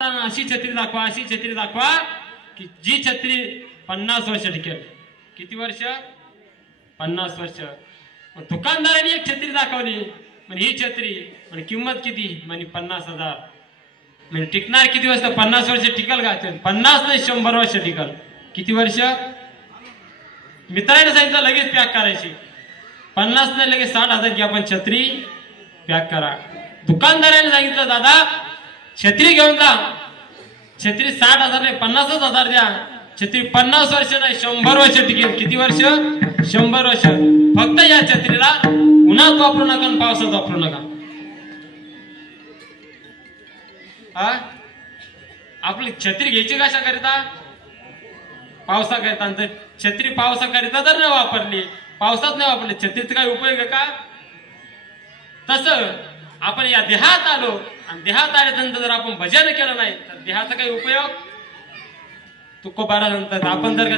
अशी छत्री दाखवा, अशी छत्री दाखवा की जी छत्री 50 वर्ष टिकेल. किती वर्ष? 50 वर्ष. दुकानदाराने एक छत्री दाखवली, म्हणजे ही छत्री म्हणजे किंमत किती? म्हणजे 50,000. म्हणजे टिकणार किती वर्ष? 50 वर्ष टिकल का? 50 नाही 100 वर्ष टिकल. किती वर्ष? मित्राने सांगितलं लगेच पॅक करायची. 50 नाही लगेच 60,000 की आपण छत्री पॅक करा. दुकानदाराने सांगितलं दादा छत्री घेऊन जा, छत्री 60,000 नाही 50,000 द्या. छत्री 50 वर्ष नाही 100 वर्ष टिकेल. किती वर्ष? 100 वर्ष. फक्त या छत्रीला उन्हात वापरू नका आणि पावसात वापरू नका. आपली छत्री घ्यायची कशा करिता? पावसा करिता. छत्री पावसा करिता जर नाही वापरली, पावसात नाही वापरली, छत्रीचा काही उपयोग आहे का? तसं आपण या देहात आलो आणि देहात आल्यानंतर जर आपण भजन केलं नाही तर देहाचा काही उपयोग? तुकोबारा नंतर आपण जर